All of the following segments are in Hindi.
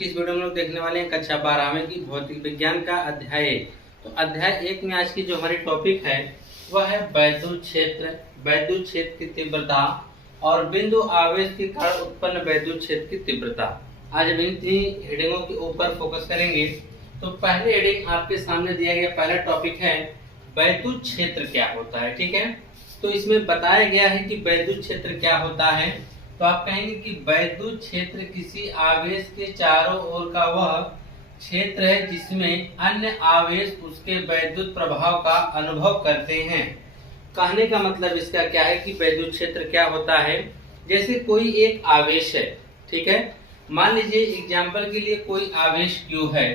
की इस वीडियो में लोग देखने वाले हैं कक्षा 12वीं की भौतिक विज्ञान का अध्याय 1। तो अध्याय 1 में आज की जो हमारी टॉपिक है वह है वैद्युत क्षेत्र, वैद्युत क्षेत्र की तीव्रता और बिंदु आवेश के कारण उत्पन्न वैद्युत क्षेत्र की तीव्रता। आज हम इन तीन हेडिंगों के ऊपर फोकस करेंगे। तो पहले हेडिंग आपके सामने दिया गया पहला टॉपिक है वैद्युत क्षेत्र क्या होता है। ठीक है, तो इसमें बताया गया है कि वैद्युत क्षेत्र क्या होता है। तो आप कहेंगे कि वैद्युत क्षेत्र किसी आवेश के चारों ओर का वह क्षेत्र है जिसमें अन्य आवेश उसके वैद्युत प्रभाव का अनुभव करते हैं। कहने का मतलब इसका क्या है कि वैद्युत क्षेत्र क्या होता है। जैसे कोई एक आवेश है, ठीक है, मान लीजिए एग्जाम्पल के लिए कोई आवेश Q है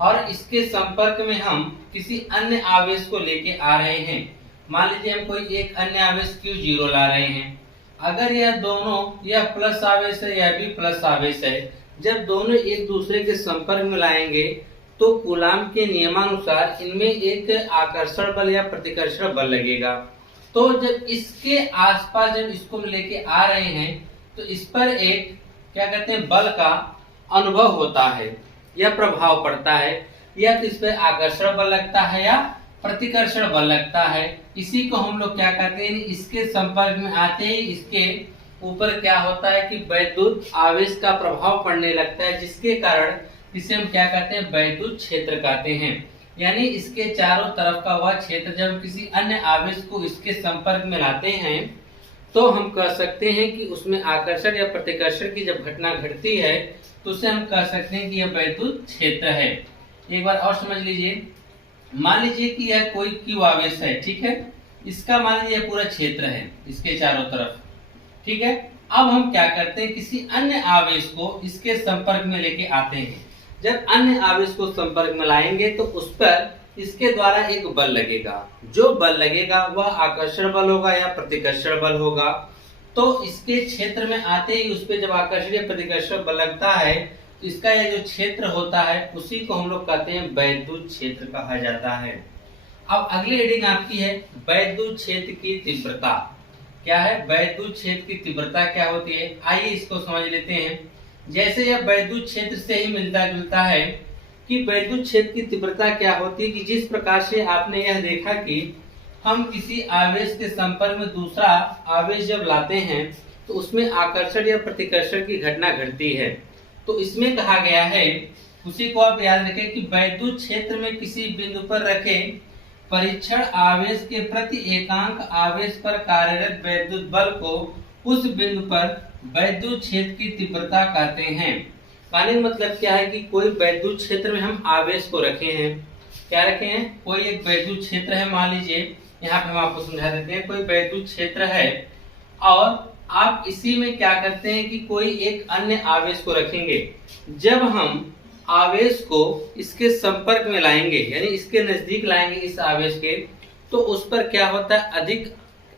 और इसके संपर्क में हम किसी अन्य आवेश को लेके आ रहे हैं। मान लीजिए हम कोई एक अन्य आवेश Q0 ला रहे हैं। अगर यह दोनों, यह प्लस आवेश है, यह भी प्लस आवेश है, जब दोनों एक दूसरे के संपर्क में लाएंगे तो कूलाम के नियमानुसार इनमें एक आकर्षण बल या प्रतिकर्षण बल लगेगा। तो जब इसके आसपास जब इसको लेके आ रहे हैं तो इस पर एक क्या कहते हैं बल का अनुभव होता है या प्रभाव पड़ता है, या तो इस पर आकर्षण बल लगता है या प्रतिकर्षण बल लगता है। इसी को हम लोग क्या कहते हैं, इसके संपर्क में आते ही इसके ऊपर क्या होता है कि वैद्युत आवेश का प्रभाव पड़ने लगता है, जिसके कारण इसे हम क्या कहते हैं वैद्युत क्षेत्र कहते हैं। यानी इसके चारों तरफ का वह क्षेत्र जब किसी अन्य आवेश को इसके संपर्क में लाते हैं तो हम कह सकते हैं कि उसमें आकर्षण या प्रतिकर्षण की जब घटना घटती है तो उसे हम कह सकते हैं कि यह वैद्युत क्षेत्र है। एक बार और समझ लीजिए, मान लीजिए कि यह कोई Q आवेश है, ठीक है, इसका मान लीजिए पूरा क्षेत्र है इसके चारों तरफ, ठीक है। अब हम क्या करते हैं, किसी अन्य आवेश को इसके संपर्क में लेके आते हैं। जब अन्य आवेश को संपर्क में लाएंगे तो उस पर इसके द्वारा एक बल लगेगा। जो बल लगेगा वह आकर्षण बल होगा या प्रतिकर्षण बल होगा। तो इसके क्षेत्र में आते ही उस पर जब आकर्षण या प्रतिकर्षण बल लगता है तो इसका यह जो क्षेत्र होता है उसी को हम लोग कहते हैं वैद्युत क्षेत्र कहा जाता है। अब अगली हेडिंग आपकी है वैद्युत क्षेत्र की तीव्रता। क्या है वैद्युत क्षेत्र की तीव्रता क्या होती है, आइए इसको समझ लेते हैं। जैसे यह वैद्युत क्षेत्र से ही मिलता जुलता है कि वैद्युत क्षेत्र की तीव्रता क्या होती है कि जिस प्रकार से आपने यह देखा कि हम किसी आवेश के संपर्क में दूसरा आवेश जब लाते हैं तो उसमें आकर्षण या प्रतिकर्षण की घटना घटती है। तो इसमें कहा गया है, उसी को आप याद रखें कि वैद्युत क्षेत्र में किसी बिंदु पर रखे परीक्षण आवेश के प्रति एकांक आवेश पर कार्यरत वैद्युत बल को उस बिंदु पर वैद्युत क्षेत्र की तीव्रता कहते हैं। कहने का मतलब क्या है कि कोई वैद्युत क्षेत्र में हम आवेश को रखे हैं, क्या रखे हैं, कोई एक वैद्युत क्षेत्र है, मान लीजिए यहाँ पे हम आपको समझा देते हैं, कोई वैद्युत क्षेत्र है और आप इसी में क्या करते हैं कि कोई एक अन्य आवेश को रखेंगे। जब हम आवेश को इसके संपर्क में लाएंगे यानी इसके नजदीक लाएंगे इस आवेश के, तो उस पर क्या होता है अधिक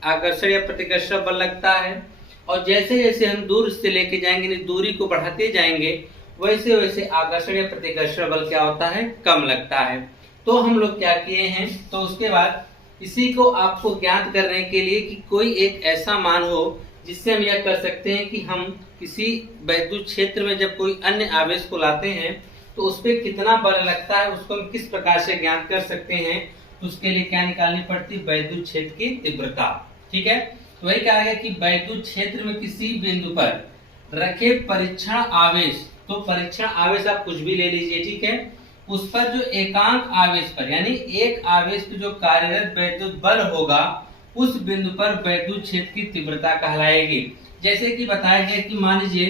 आकर्षण या प्रतिकर्षण बल लगता है। और जैसे जैसे हम दूर से लेके जाएंगे, दूरी को बढ़ाते जाएंगे, वैसे वैसे आकर्षण या प्रतिकर्षण बल क्या होता है, कम लगता है। तो हम लोग क्या किए हैं, तो उसके बाद इसी को आपको ज्ञात करने के लिए कि कोई एक ऐसा मान हो जिससे हम यह कर सकते हैं कि हम किसी वैद्युत क्षेत्र में जब कोई अन्य आवेश को लाते हैं तो उस पर कितना बल लगता है उसको हम किस प्रकार से ज्ञात कर सकते हैं। तो उसके लिए क्या निकालनी पड़ती है, वैद्युत क्षेत्र की तीव्रता। ठीक है, तो वही कहा गया कि वैद्युत क्षेत्र में किसी बिंदु पर रखे परीक्षण आवेश, तो परीक्षण आवेश आप कुछ भी ले लीजिए, ठीक है, उस पर जो एकांक आवेश पर यानी एक आवेश पर जो कार्यरत वैद्युत बल होगा उस बिंदु पर वैद्युत क्षेत्र की तीव्रता कहलाएगी। जैसे कि बताया गया कि मान लीजिए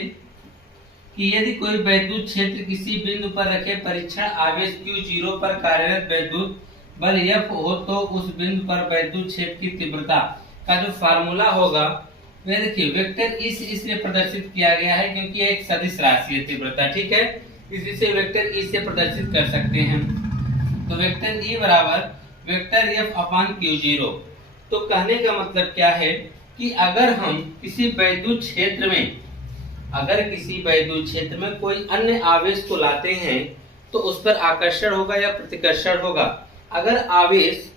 कि यदि कोई वैद्युत क्षेत्र किसी बिंदु पर रखे परीक्षण आवेश Q0 पर कार्यरत वैद्युत बल F हो तो उस बिंदु पर वैद्युत क्षेत्र की तीव्रता का जो फार्मूला होगा वह देखिए वेक्टर इसलिए प्रदर्शित किया गया है क्योंकि एक सदिश राशि है तीव्रता, ठीक है, इसे वेक्टर ई से प्रदर्शित कर सकते हैं। तो वेक्टर ई बराबर वेक्टर F अपान Q0। तो कहने का मतलब क्या है कि अगर हम किसी वैद्युत क्षेत्र में, अगर किसी वैद्युत क्षेत्र में कोई अन्य आवेश को लाते हैं तो उस पर आकर्षण होगा या प्रतिकर्षण होगा। अगर आवेश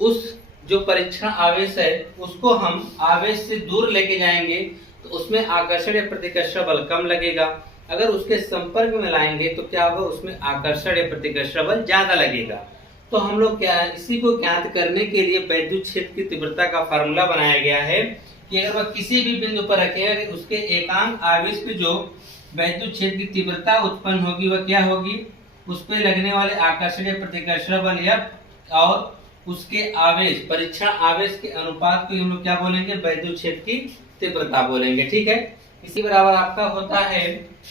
उस जो परीक्षण आवेश है उसको हम आवेश से दूर लेके जाएंगे तो उसमें आकर्षण या प्रतिकर्षण बल कम लगेगा। अगर उसके संपर्क में लाएंगे तो क्या होगा, उसमें आकर्षण या प्रतिकर्षण बल ज्यादा लगेगा। तो हम लोग क्या है, इसी को ज्ञात करने के लिए वैद्युत क्षेत्र की तीव्रता का फार्मूला बनाया गया है कि अगर वह किसी भी बिंदु पर रखेगा, उसके एकांक आवेश पे जो वैद्युत क्षेत्र की तीव्रता उत्पन्न होगी वह क्या होगी, उस पे लगने वाले आकर्षण या प्रतिकर्षण बल F और उसके आवेश, परीक्षण आवेश के अनुपात को हम लोग क्या बोलेंगे, वैद्युत क्षेत्र की तीव्रता बोलेंगे। ठीक है, इसी बराबर आपका होता है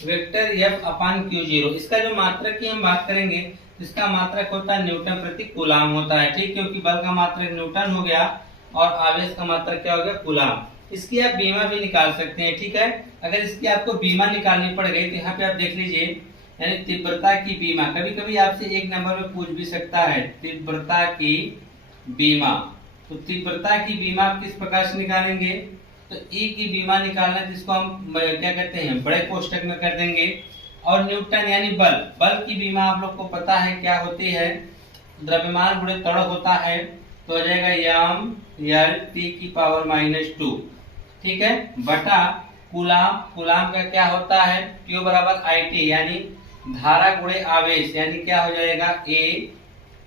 वेक्टर F अपान Q0। इसका जो मात्रक की हम बात करेंगे, इसका मात्रक होता है न्यूटन प्रति कूलाम होता है। ठीक, क्योंकि बल का मात्रक न्यूटन हो गया और आवेश का मात्रक क्या हो गया, कूलाम। इसकी आप बीमा भी निकाल सकते हैं। ठीक है, अगर इसकी आपको बीमा निकालनी पड़ गई तो यहाँ पे आप देख लीजिए, यानी तीव्रता की बीमा। कभी कभी आपसे एक नंबर में पूछ भी सकता है तीव्रता की बीमा। तो तीव्रता की बीमा आप किस प्रकार से निकालेंगे, तो E की बीमा निकालना है, जिसको हम क्या करते हैं, बड़े कोष्टक में कर देंगे। और न्यूटन यानी बल, बल की बीमा आप लोग को पता है क्या होती है, द्रव्यमान गुणे त्वरण होता है, तो हो जाएगा m l t की पावर -2। ठीक है, बटा कूलाम, कूलाम का क्या होता है, Q बराबर IT यानी धारा गुणे आवेश, यानी क्या हो जाएगा A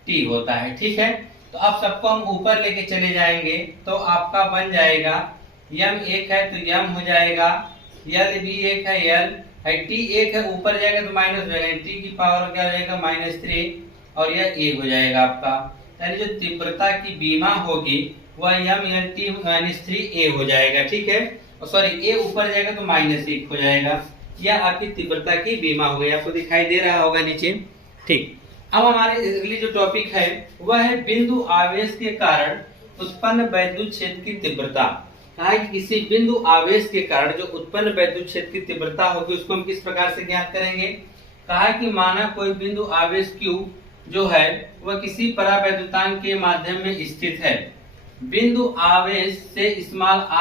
T होता है। ठीक है, तो अब सबको हम ऊपर लेके चले जाएंगे तो आपका बन जाएगा m एक है तो m हो जाएगा, l भी एक है, l है, t एक है, ऊपर जाएगा तो माइनस हो जाएगा, t की पावर क्या हो जाएगा -3 और यह a हो जाएगा आपका। यानी जो तीव्रता की बीमा होगी वह m l t -3a हो जाएगा। ठीक है, और सॉरी a ऊपर जाएगा तो -1 हो जाएगा। यह आपकी तीव्रता की बीमा हो गई, आपको दिखाई दे रहा होगा नीचे। ठीक, अब हमारे अगली जो टॉपिक है वह है बिंदु आवेश के कारण उत्पन्न वैद्युत क्षेत्र की तीव्रता। कहा है कि किसी बिंदु आवेश के कारण जो उत्पन्न वैद्युत क्षेत्र की तीव्रता होगी उसको हम किस प्रकार से ज्ञात करेंगे। कहा कि माना कोई बिंदु आवेश Q जो है वह किसी परावैद्युतांक के माध्यम में स्थित है। बिंदु आवेश से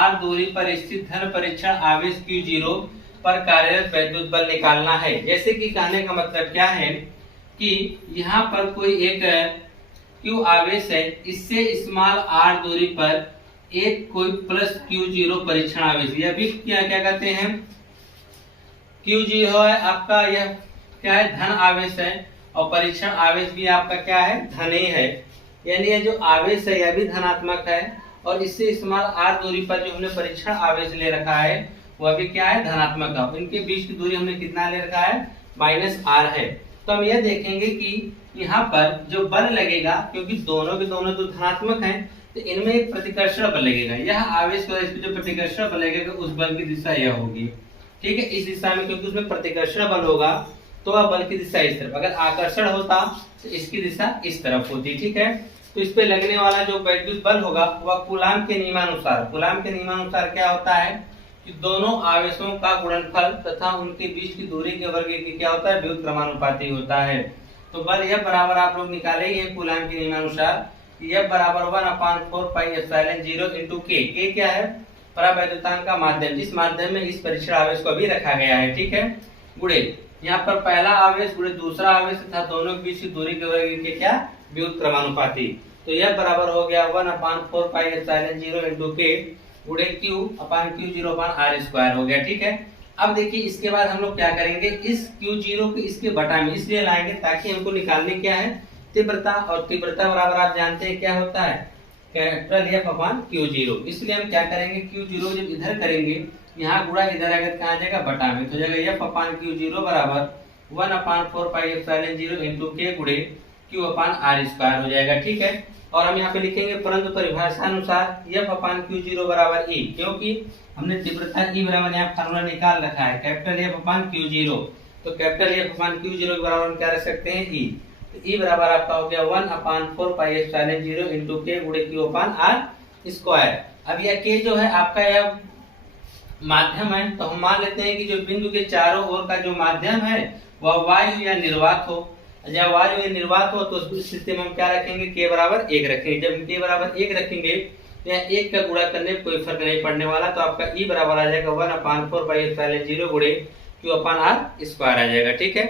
r दूरी पर स्थित धन परीक्षण आवेश Q0 पर कार्यरत वैद्युत बल निकालना है। जैसे कि कहने का मतलब क्या है कि यहाँ पर कोई एक Q आवेश है, इससे r दूरी पर एक कोई प्लस Q0 परीक्षण आवेश, यह भी क्या कहते हैं, Q0 है आपका, यह क्या है, धन आवेश है, और परीक्षण आवेश भी आपका क्या है, धन ही है। यानी यह जो आवेश है यह भी धनात्मक है, और इससे r दूरी पर जो हमने परीक्षण आवेश ले रखा है वह भी क्या है, धनात्मक है। इनके बीच की दूरी हमने कितना ले रखा है, -r है। तो हम यह देखेंगे कि यहाँ पर जो बल लगेगा, क्योंकि दोनों के दोनों तो धनात्मक हैं, तो इनमें एक प्रतिकर्षण बल लगेगा। यह आवेश को, इस पे जो प्रतिकर्षण बल लगेगा उस बल की दिशा यह होगी। ठीक है, इस दिशा में, क्योंकि उसमें प्रतिकर्षण बल होगा तो वह बल की दिशा इस तरफ, अगर आकर्षण होता तो इसकी दिशा इस तरफ होती। ठीक है, तो इस पे लगने वाला जो वैद्युत बल होगा वह कूलाम के नियमानुसार, कूलाम के नियमानुसार क्या होता है कि दोनों आवेशों का गुणनफल तथा उनके बीच की दूरी के वर्ग की क्या होता है, व्युत क्रमानुपाती होता है। तो बल यह बराबर आप लोग निकाले ही है कूलाम के नियमानुसार, यह बराबर 1/4 pi epsilon 0 into k। k क्या है, परावैद्युतांक का माध्यम, जिस माध्यम में इस परीक्षण आवेश को भी रखा गया है। ठीक है, गुणे यहाँ पर पहला आवेश गुणे दूसरा आवेश तथा दोनों के बीच की दूरी के वर्ग के क्या, व्युत क्रमानुपाती। तो यह बराबर हो गया 1/4 पाई एप्सिलॉन 0 इनटू k गुणे Q/Q0/r² हो गया। ठीक है, अब देखिए इसके बाद हम लोग क्या करेंगे, इस Q0 को इसके बटा में इसलिए लाएंगे ताकि हमको निकालने क्या है, तीव्रता। और तीव्रता बराबर आप जानते हैं क्या होता है, कैपिटल F/Q0। इसलिए हम क्या करेंगे, Q0 जब इधर करेंगे, यहाँ गुणा इधर अगर कहा जाएगा बटा में, तो जाएगा F/Q0 बराबर 1/4 पाई एप्सिलॉन 0 इनटू k गुणे Q/r² हो जाएगा। ठीक है, और हम यहाँ पे लिखेंगे परंतु परिभाषा अनुसार F/Q0 बराबर E, क्योंकि हमने तीव्रता E बराबर यहाँ फार्मूला निकाल रखा है कैपिटल F/Q0। तो कैपिटल F/Q0 के बराबर हम क्या रख सकते हैं, E। तो E बराबर आपका हो गया 1/4 पाई एप्सिलॉन 0 इनटू k गुणे Q/r²। अब यह k जो है आपका यह माध्यम है, तो हम मान लेते हैं कि जो बिंदु के चारों ओर का जो माध्यम है वह वायु या निर्वात हो। जब वायु या निर्वात हो तो उस स्थिति में हम क्या रखेंगे, k बराबर 1 रखेंगे। जब k बराबर 1 रखेंगे तो यहाँ 1 का गुणा करने में कोई फर्क नहीं पड़ने वाला, तो आपका E बराबर आ जाएगा 1/4 पाई एप्सिलॉन 0 गुणे Q/r² आ जाएगा। ठीक है,